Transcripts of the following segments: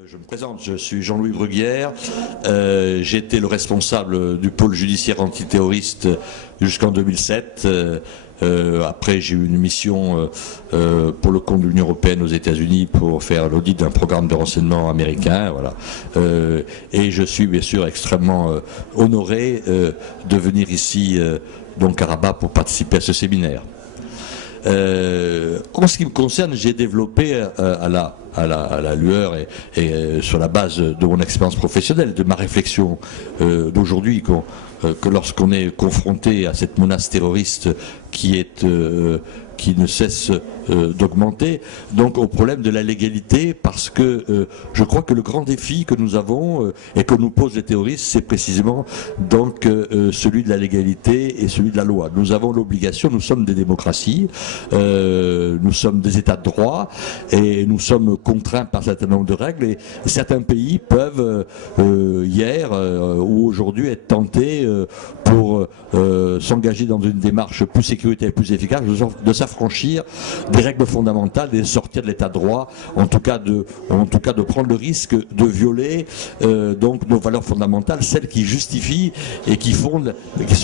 Je me présente, je suis Jean-Louis Bruguière, j'étais le responsable du pôle judiciaire antiterroriste jusqu'en 2007. Après, j'ai eu une mission pour le compte de l'Union européenne aux États-Unis pour faire l'audit d'un programme de renseignement américain. Voilà. Et je suis bien sûr extrêmement honoré de venir ici, donc à Rabat, pour participer à ce séminaire. En ce qui me concerne, j'ai développé à la lueur et sur la base de mon expérience professionnelle, de ma réflexion d'aujourd'hui, que lorsqu'on est confronté à cette menace terroriste qui ne cesse d'augmenter, donc au problème de la légalité, parce que je crois que le grand défi que nous avons et que nous posent les terroristes, c'est précisément donc celui de la légalité et celui de la loi. Nous avons l'obligation, nous sommes des démocraties, nous sommes des États de droit et nous sommes contraints par un certain nombre de règles, et certains pays peuvent hier ou aujourd'hui être tentés pour s'engager dans une démarche plus sécuritaire et plus efficace, de s'affranchir des règles fondamentales et de sortir de l'état de droit, en tout cas de prendre le risque de violer donc nos valeurs fondamentales, celles qui justifient et qui sont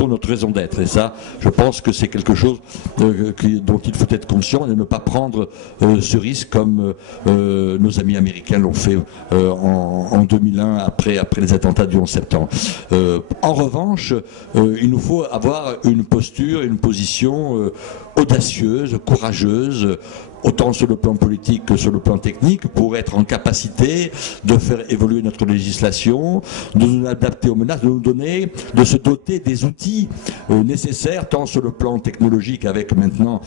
notre raison d'être. Et ça, je pense que c'est quelque chose dont il faut être conscient et ne pas prendre ce risque comme nos amis américains l'ont fait en 2001 après les attentats du 11 septembre. En revanche, il nous faut avoir une posture, une position audacieuse, courageuse, autant sur le plan politique que sur le plan technique, pour être en capacité de faire évoluer notre législation, de nous adapter aux menaces, de se doter des outils nécessaires, tant sur le plan technologique, avec maintenant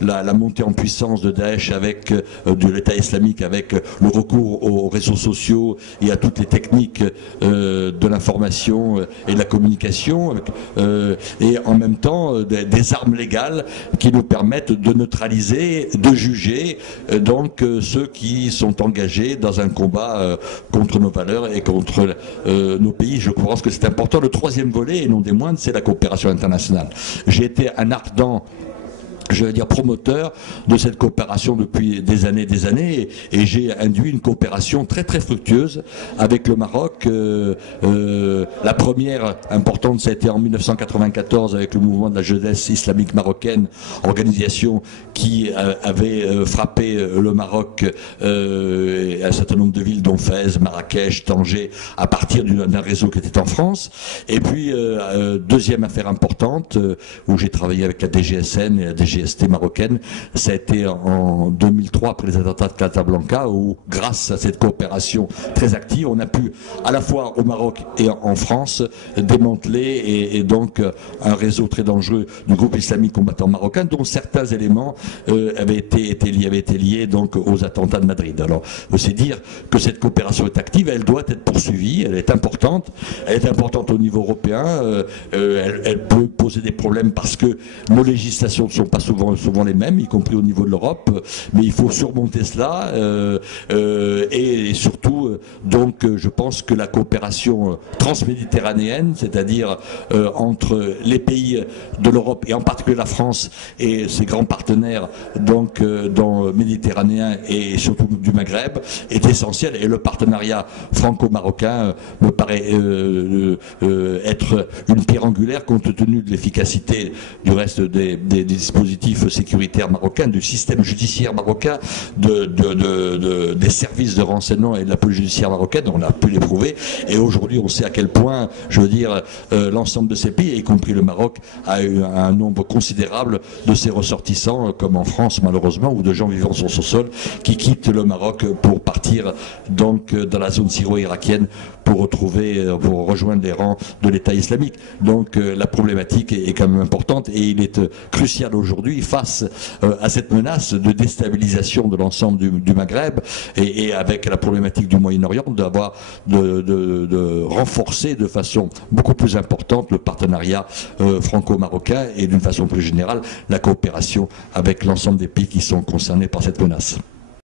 la montée en puissance de Daesh, avec de l'État islamique, avec le recours aux réseaux sociaux et à toutes les techniques de l'information et de la communication, et en même temps des armes légales qui nous permettent de neutraliser, de juger donc ceux qui sont engagés dans un combat contre nos valeurs et contre nos pays. Je pense que c'est important. Le troisième volet, et non des moindres, c'est la coopération internationale. J'ai été un ardent, je veux dire, promoteur de cette coopération depuis des années, et j'ai induit une coopération très très fructueuse avec le Maroc. La première importante, ça a été en 1994 avec le mouvement de la jeunesse islamique marocaine, organisation qui avait frappé le Maroc et un certain nombre de villes dont Fès, Marrakech, Tanger, à partir d'un réseau qui était en France. Et puis deuxième affaire importante où j'ai travaillé avec la DGSN et la DGST marocaine, ça a été en 2003 après les attentats de Casablanca, où grâce à cette coopération très active, on a pu à la fois au Maroc et en France démanteler et donc un réseau très dangereux du groupe islamique combattant marocain, dont certains éléments avaient été liés donc aux attentats de Madrid. Alors, c'est dire que cette coopération est active, elle doit être poursuivie, elle est importante au niveau européen, elle peut poser des problèmes parce que nos législations ne sont pas souvent les mêmes, y compris au niveau de l'Europe, mais il faut surmonter cela et surtout donc je pense que la coopération transméditerranéenne, c'est-à-dire entre les pays de l'Europe et en particulier la France et ses grands partenaires donc dans méditerranéen et surtout du Maghreb, est essentielle, et le partenariat franco-marocain me paraît être une pierre angulaire compte tenu de l'efficacité du reste des dispositifs sécuritaires marocains, du système judiciaire marocain, des services de renseignement et de la police judiciaire marocaine. On a pu l'éprouver, et aujourd'hui on sait à quel point, je veux dire, l'ensemble de ces pays, y compris le Maroc, a eu un nombre considérable de ses ressortissants, comme en France malheureusement, ou de gens vivant sur son sol, qui quittent le Maroc pour partir donc dans la zone syro-irakienne pour rejoindre les rangs de l'État islamique. Donc la problématique est quand même importante, et il est crucial aujourd'hui, face à cette menace de déstabilisation de l'ensemble du Maghreb et avec la problématique du Moyen-Orient, de renforcer de façon beaucoup plus importante le partenariat franco-marocain et d'une façon plus générale la coopération avec l'ensemble des pays qui sont concernés par cette menace.